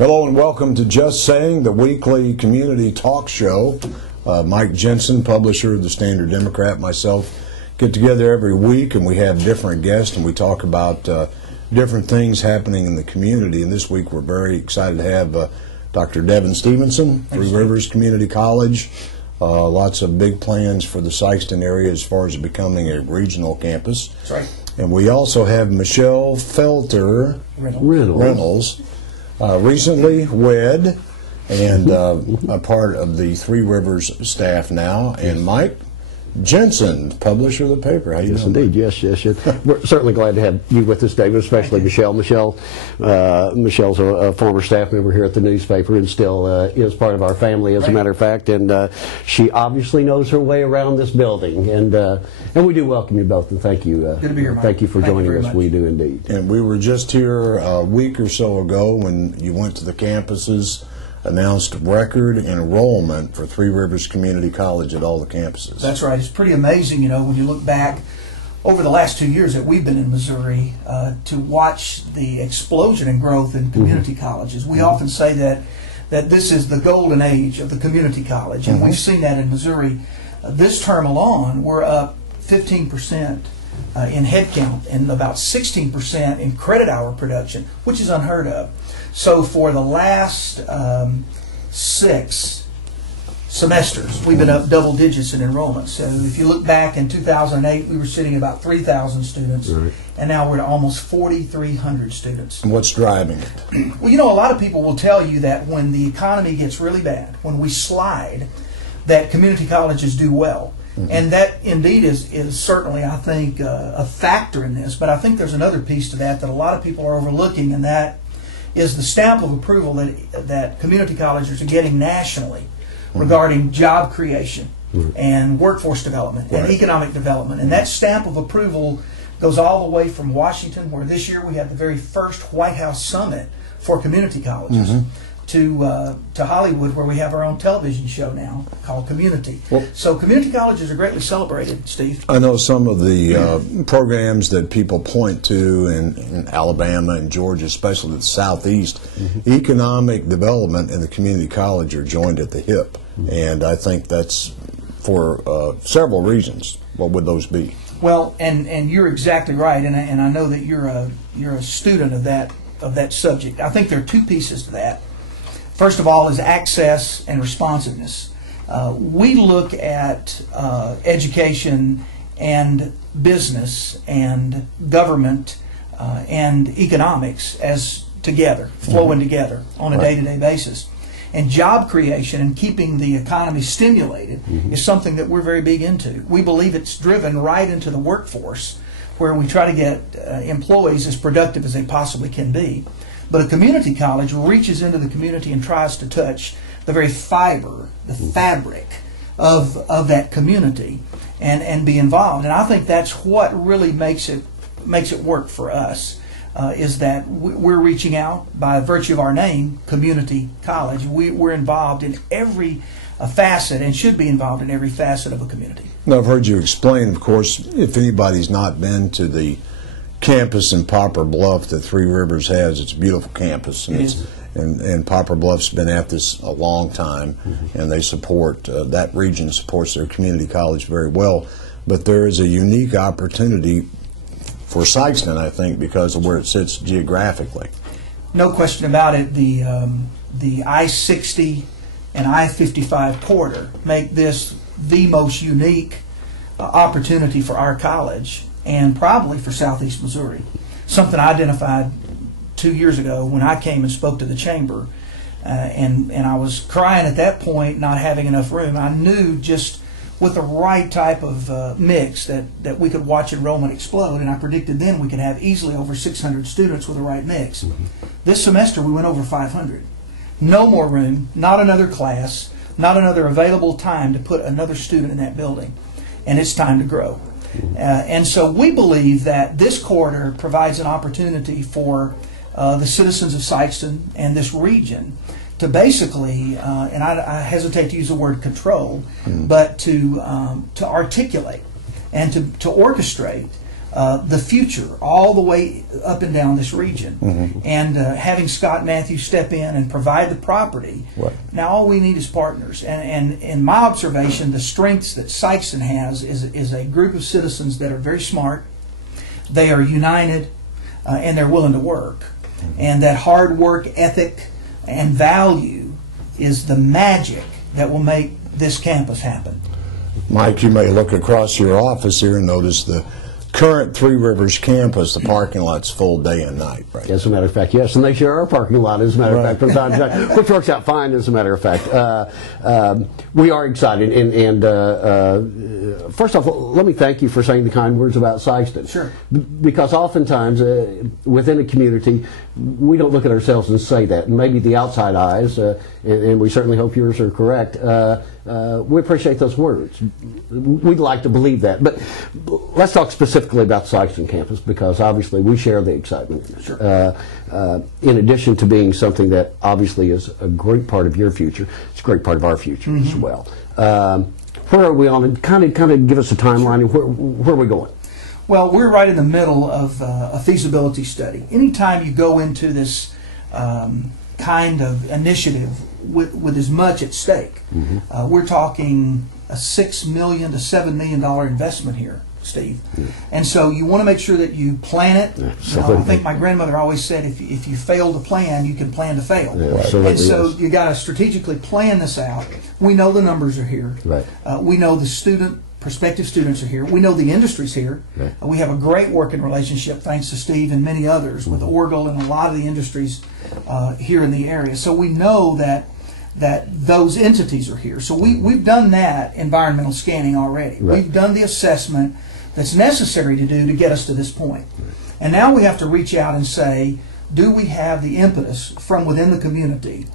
Hello and welcome to Just Saying, the weekly community talk show. Mike Jensen, publisher of the Standard Democrat, myself, get together every week and we have different guests and we talk about different things happening in the community. And this week we're very excited to have Dr. Devin Stevenson, Three Rivers Community College. Lots of big plans for the Sikeston area as far as becoming a regional campus. That's right. And we also have Michelle Felter Reynolds. Recently wed and a part of the Three Rivers staff now, and Mike Jensen, publisher of the paper. How you Yes, doing? indeed. Yes. We're certainly glad to have you with us, David, especially Michelle. Michelle's a former staff member here at the newspaper and still is part of our family, as a matter of fact. And she obviously knows her way around this building. And we do welcome you both, and thank you. Good to be here, Mike. Thank you for joining us. Much. We do indeed. And we were just here a week or so ago when you went to the campuses, announced record enrollment for Three Rivers Community College at all the campuses. That's right. It's pretty amazing, when you look back over the last 2 years that we've been in Missouri to watch the explosion in growth in community colleges. We often say that this is the golden age of the community college, and we've seen that in Missouri. This term alone, we're up 15% in headcount and about 16% in credit hour production, which is unheard of. So for the last 6 semesters, we've been up double digits in enrollment. So if you look back in 2008, we were sitting at about 3,000 students, and now we're at almost 4,300 students. And what's driving it? Well, a lot of people will tell you that when the economy gets really bad, when we slide, that community colleges do well. And that indeed is certainly, I think, a factor in this. But I think there's another piece to that a lot of people are overlooking, and that is the stamp of approval that community colleges are getting nationally regarding job creation and workforce development and economic development. And that stamp of approval goes all the way from Washington, where this year we had the very first White House summit for community colleges, to Hollywood, where we have our own television show now called Community. So community colleges are greatly celebrated, Steve. I know some of the programs that people point to in Alabama and Georgia, especially the Southeast, economic development and the community college are joined at the hip. And I think that's for several reasons. What would those be? Well, and you're exactly right, and I know that you're a student of that subject. I think there are two pieces to that. First of all is access and responsiveness. We look at education and business and government and economics as together, flowing together on a day-to-day basis. And job creation and keeping the economy stimulated is something that we're very big into. We believe it's driven right into the workforce, where we try to get employees as productive as they possibly can be. But a community college reaches into the community and tries to touch the very fiber, the fabric of that community and be involved. And I think that's what really makes it work for us, is that we're reaching out by virtue of our name, Community College. We're involved in every facet and should be involved in every facet of a community. Now, I've heard you explain, of course, if anybody's not been to the campus in Poplar Bluff that Three Rivers has, it's a beautiful campus, and Poplar Bluff's been at this a long time, and they support that region supports their community college very well. But there is a unique opportunity for Sikeston, I think, because of where it sits geographically. No question about it. The I-60 and I-55 corridor make this the most unique opportunity for our college, and probably for Southeast Missouri. Something I identified 2 years ago when I came and spoke to the chamber, and I was crying at that point, not having enough room. I knew just with the right type of mix that we could watch enrollment explode, and I predicted then we could have easily over 600 students with the right mix. This semester we went over 500. No more room, not another class, not another available time to put another student in that building, and it's time to grow. And so we believe that this corridor provides an opportunity for the citizens of Sikeston and this region to basically, and I hesitate to use the word control, but to articulate and to orchestrate the future all the way up and down this region. And having Scott Matthews step in and provide the property, now all we need is partners. And in my observation, the strengths that Sikeston has is a group of citizens that are very smart, they are united, and they're willing to work. And that hard work ethic and value is the magic that will make this campus happen. Mike, you may look across your office here and notice the current Three Rivers campus, the parking lot's full day and night, right? As a matter of fact, yes, and they share our parking lot, as a matter of fact, from time to time, which works out fine, as a matter of fact. We are excited, and first off, let me thank you for saying the kind words about Sikeston. Sure. Because oftentimes, within a community, we don't look at ourselves and say that, and maybe the outside eyes, and we certainly hope yours are correct, we appreciate those words. We'd like to believe that. But let's talk specifically about the Sikeston campus, because obviously we share the excitement. Sure. In addition to being something that obviously is a great part of your future, it's a great part of our future as well. Where are we on? Kind of give us a timeline. Where are we going? Well, we're right in the middle of a feasibility study. Anytime you go into this kind of initiative with as much at stake, we're talking a $6 million to $7 million investment here, Steve. And so you want to make sure that you plan it. I think my grandmother always said, if you fail to plan, you can plan to fail. And so you got to strategically plan this out. We know the numbers are here. Right. We know the prospective students are here. We know the industry's here. Right. We have a great working relationship, thanks to Steve and many others, with Orgill and a lot of the industries here in the area. So we know that those entities are here. So we've done that environmental scanning already. Right. We've done the assessment that's necessary to do to get us to this point. And now we have to reach out and say, do we have the impetus from within the community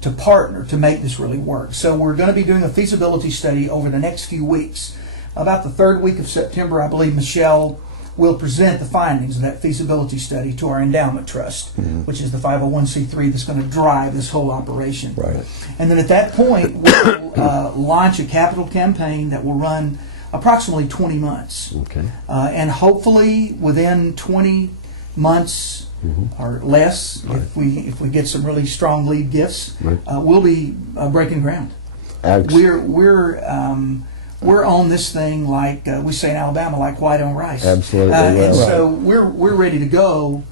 to partner to make this really work? So we're going to be doing a feasibility study over the next few weeks. About the third week of September, I believe Michelle will present the findings of that feasibility study to our endowment trust, which is the 501c3 that's going to drive this whole operation. Right. And then at that point, we'll launch a capital campaign that will run approximately 20 months. Okay. And hopefully within 20 months or less, if we get some really strong lead gifts, we'll be breaking ground. We're on this thing like we say in Alabama, like white on rice. Absolutely. And so we're ready to go.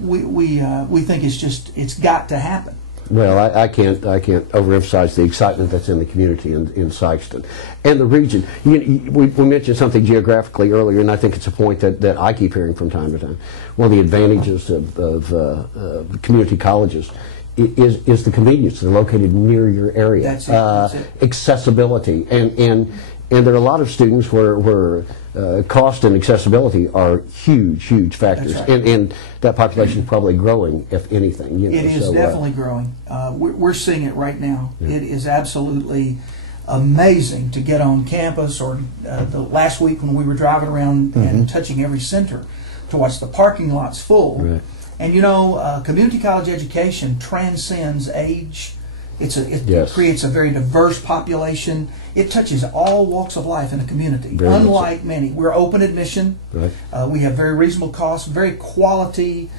We think it's got to happen. Well, I can't overemphasize the excitement that's in the community in Sikeston and the region. We mentioned something geographically earlier, and I think it's a point that I keep hearing from time to time. One of the advantages of community colleges is the convenience. They're located near your area. That's it. Accessibility, and there are a lot of students where cost and accessibility are huge factors. That's right. And that population is probably growing, if anything. It is definitely growing. We're seeing it right now. It is absolutely amazing to get on campus, or the last week when we were driving around and touching every center to watch the parking lots full. Right. And community college education transcends age. It creates a very diverse population. It touches all walks of life in a community. Unlike many, we're open admission. Right. We have very reasonable costs, very quality,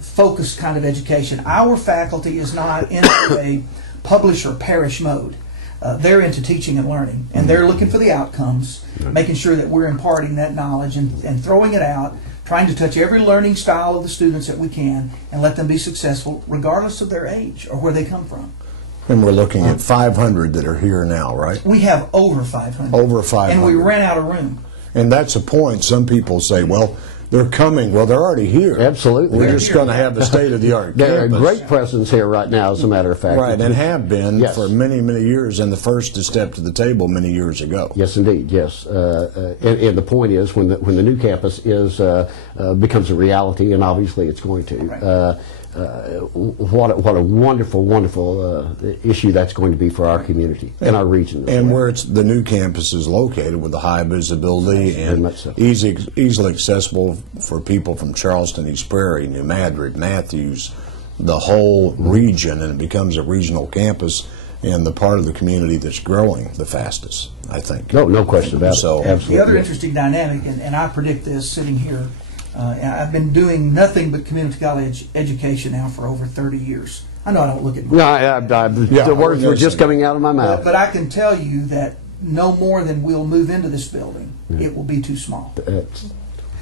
focused kind of education. Our faculty is not into a publish or perish mode. They're into teaching and learning, and they're looking for the outcomes, making sure that we're imparting that knowledge and throwing it out, trying to touch every learning style of the students that we can and let them be successful regardless of their age or where they come from. And we're looking at 500 that are here now, right? We have over 500. Over 500. And we ran out of room. And that's a point. Some people say, well, they're coming. Well, they're already here. Absolutely. We're just going to have a state-of-the-art They're a campus. great presence here right now, as a matter of fact. Right, and have been Yes. for many, many years, and the first to step to the table many years ago. Yes, indeed. Yes, and the point is, when the new campus becomes a reality, and obviously it's going to. Right. What a wonderful issue that's going to be for our community and our region. And where the new campus is located, with the high visibility and much so. easily accessible for people from Charleston, East Prairie, New Madrid, Matthews, the whole region, and it becomes a regional campus. and the part of the community that's growing the fastest, I think. No question about So- it. Absolutely. The other interesting dynamic, and I predict this sitting here, and I've been doing nothing but community college education now for over 30 years. I know I don't look at No, the words were just coming out of my mouth. but I can tell you that no more than we'll move into this building, it will be too small.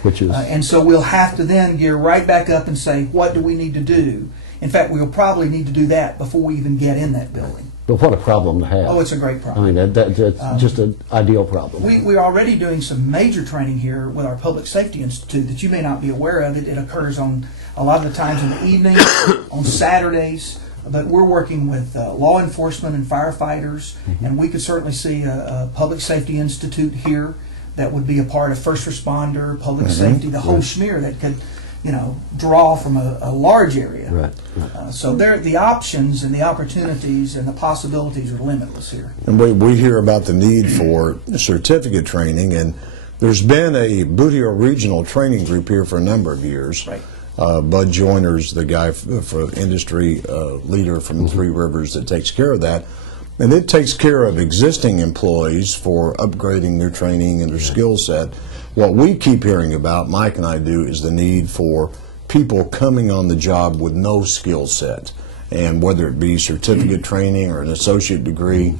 Which is And so we'll have to then gear right back up and say, what do we need to do? In fact, we'll probably need to do that before we even get in that building. but what a problem to have. Oh, it's a great I problem. mean, that's just an ideal problem. We're already doing some major training here with our Public Safety Institute that you may not be aware of. It occurs on a lot of the times in the evening, on Saturdays. But we're working with law enforcement and firefighters, and we could certainly see a Public Safety Institute here that would be a part of first responder, public safety, the whole schmear that could, draw from a large area. Right. So the options and the opportunities and the possibilities are limitless here. And we hear about the need for certificate training, and there's been a Boot Hill Regional Training Group here for a number of years. Right. Bud Joyner's the guy for industry leader from Three Rivers that takes care of that. And it takes care of existing employees for upgrading their training and their skill set. What we keep hearing about, Mike and I do, is the need for people coming on the job with no skill set. And whether it be certificate training or an associate degree,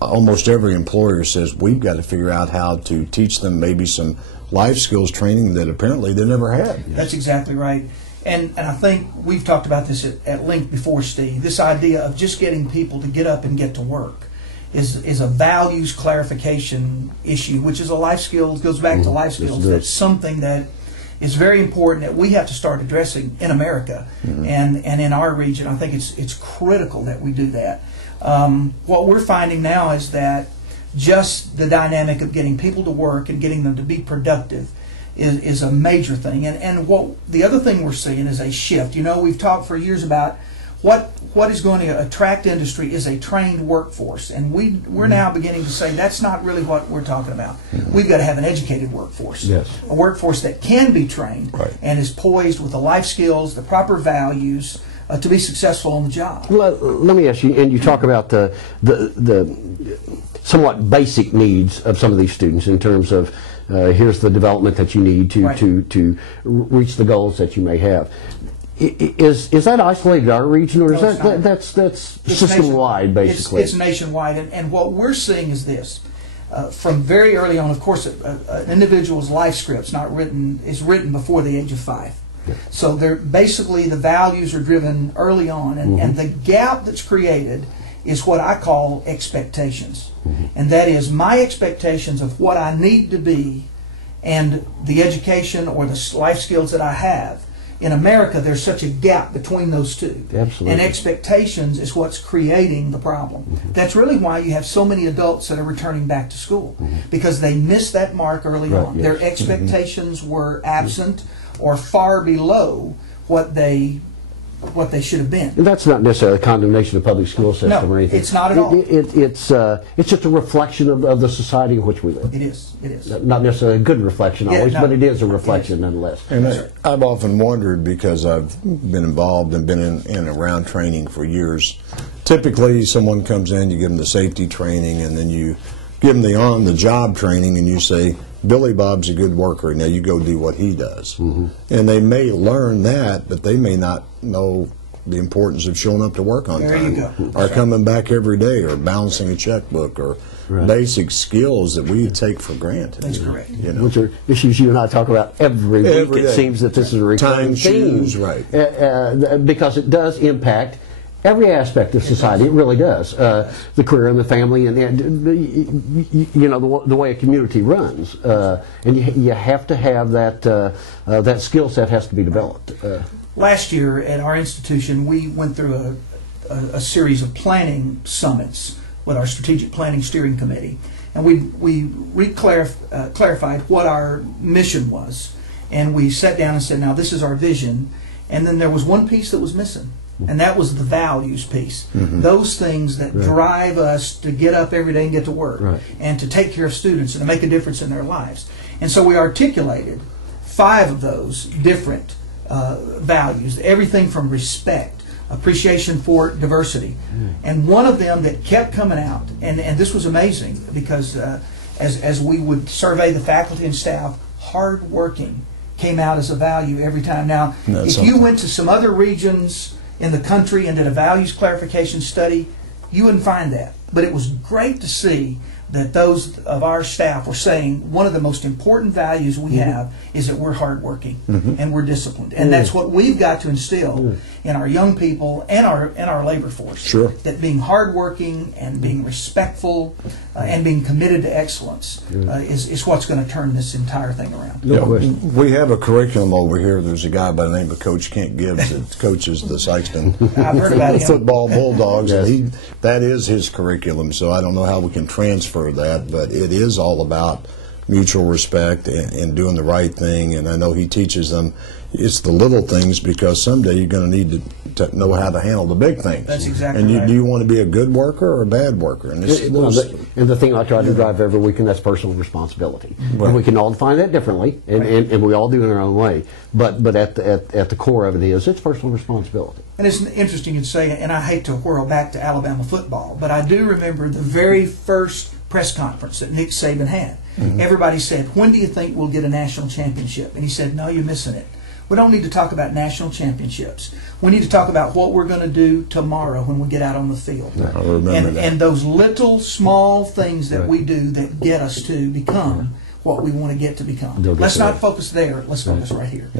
almost every employer says we've got to figure out how to teach them maybe some life skills training that apparently they never had. That's exactly right. And I think we've talked about this at length before, Steve. This idea of just getting people to get up and get to work is a values clarification issue, which is a life skill, goes back to life skills. That's something that is very important that we have to start addressing in America and in our region. I think it's critical that we do that. What we're finding now is that just the dynamic of getting people to work and getting them to be productive is a major thing. And what the other thing we're seeing is a shift. We've talked for years about what is going to attract industry is a trained workforce, and we're now beginning to say that's not really what we're talking about. We've got to have an educated workforce, a workforce that can be trained and is poised with the life skills, the proper values to be successful on the job. Let me ask you, and you talk about the somewhat basic needs of some of these students in terms of here's the development that you need to reach the goals that you may have. Is that isolated to our region, or is that's system wide basically? It's nationwide, and what we're seeing is this. From very early on, of course, an individual's life script's is written before the age of 5. So they're basically the values are driven early on, and the gap that's created is what I call expectations. And that is my expectations of what I need to be and the education or the life skills that I have. In America, there's such a gap between those two. Absolutely. And expectations is what's creating the problem. That's really why you have so many adults that are returning back to school, because they missed that mark early on. Yes. Their expectations were absent or far below what they should have been. And that's not necessarily a condemnation of the public school system No, or anything. it's not at all. It's just a reflection of the society in which we live. It is. It is. Not necessarily a good reflection always, no, but it is a it reflection is. nonetheless. And I've often wondered, because I've been involved and been in and around training for years. Typically, someone comes in, you give them the safety training, and then you give them the on-the-job training, and you say, Billy Bob's a good worker, now you go do what he does. And they may learn that, but they may not know the importance of showing up to work on There time, you go. or coming back every day, or balancing a checkbook, or basic skills that we take for granted. That's correct. Which are issues you and I talk about every week. Every It day. seems that this is a recurring Time, theme. shoes, right. Because it does impact every aspect of society. It really does. The career and the family, and the way a community runs. And you have to have that skill set has to be developed. Last year at our institution, we went through a series of planning summits with our Strategic Planning Steering Committee. And we clarified what our mission was. And we sat down and said, now this is our vision. And then there was one piece that was missing. And that was the values piece. Those things that drive us to get up every day and get to work. And to take care of students and to make a difference in their lives. And so we articulated 5 of those different values. Everything from respect, appreciation for diversity. And one of them that kept coming out, and this was amazing because as we would survey the faculty and staff, hardworking came out as a value every time. Now, That's if you something. went to some other regions in the country and did a values clarification study, you wouldn't find that. But it was great to see that those of our staff were saying one of the most important values we have is that we're hardworking and we're disciplined. And that's what we've got to instill in our young people and our labor force. Sure. That being hardworking and being respectful and being committed to excellence is what's going to turn this entire thing around. No Yeah, question. we have a curriculum over here. There's a guy by the name of Coach Kent Gibbs that coaches the Sykeston I've heard about him. football Bulldogs. Yes. And that is his curriculum, so I don't know how we can transfer that, but it is all about mutual respect and doing the right thing. And I know he teaches them it's the little things, because someday you're going to need to know how to handle the big things. That's exactly and right. do you want to be a good worker or a bad worker? And And the thing I try to drive every week, and that's personal responsibility. And we can all define that differently, and we all do it in our own way. But at the core of it is, it's personal responsibility. And it's interesting you'd say, and I hate to whirl back to Alabama football, but I do remember the very first press conference that Nick Saban had. Everybody said, when do you think we'll get a national championship? And he said, no, you're missing it. We don't need to talk about national championships. We need to talk about what we're going to do tomorrow when we get out on the field. I remember that. And those little small things that we do that get us to become what we want to get to become. They'll get Let's to not that. focus there. Let's focus right here.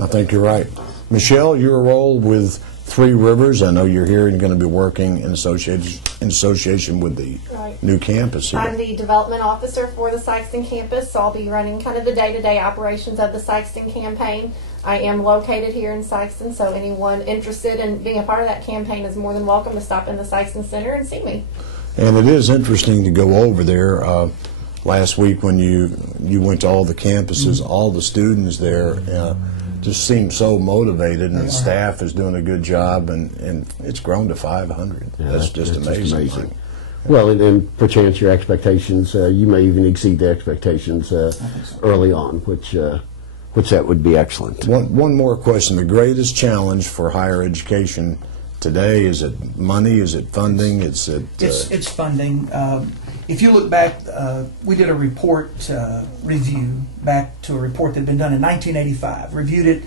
I think you're right. Michelle, your role with Three Rivers, I know you're here and going to be working in association with the Right. new campus here. I'm the development officer for the Sykeston campus, so I'll be running kind of the day-to-day operations of the Sykeston campaign. I am located here in Sykeston, so anyone interested in being a part of that campaign is more than welcome to stop in the Sykeston Center and see me. And it is interesting to go over there. Last week when you went to all the campuses, all the students there just seem so motivated, and the staff is doing a good job, and it's grown to 500. That's just amazing. Well, and perchance your expectations, you may even exceed the expectations early on, which that would be excellent. One more question. The greatest challenge for higher education today, is it money? Is it funding? It's funding. If you look back, we did a report review back to a report that had been done in 1985, reviewed it,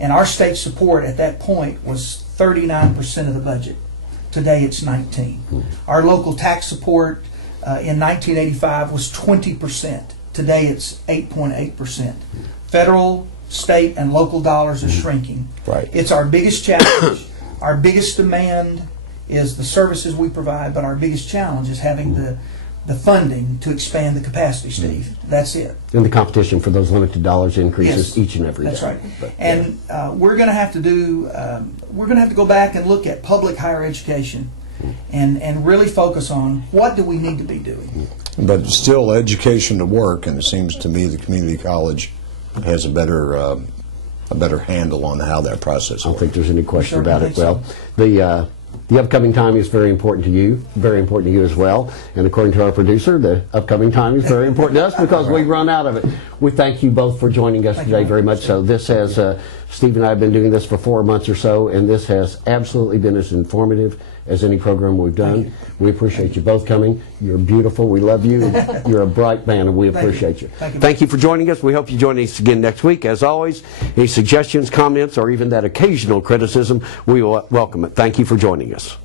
and our state support at that point was 39% of the budget. Today it's 19%. Our local tax support in 1985 was 20%. Today it's 8.8%. Federal, state, and local dollars are shrinking. Right. It's our biggest challenge. Our biggest demand is the services we provide, but our biggest challenge is having the funding to expand the capacity, Steve. That's it. And the competition for those limited dollars increases Yes, each and every day. That's right. But, And we're going to have to do. We're going to have to go back and look at public higher education, and really focus on what do we need to be doing. But still, education to work, and it seems to me the community college has a better handle on how that process I don't works. think there's any question Certainly about it. think Well, the upcoming time is very important to you, very important to you as well. And according to our producer, the upcoming time is very important to us because we've run out of it. We thank you both for joining us today very much so. This has, Steve and I have been doing this for 4 months or so, and this has absolutely been as informative as any program we've done. We appreciate you both coming. You're beautiful. We love you. You're a bright man, and we appreciate you. Thank you for joining us. We hope you join us again next week. As always, any suggestions, comments, or even that occasional criticism, we will welcome it. Thank you for joining us.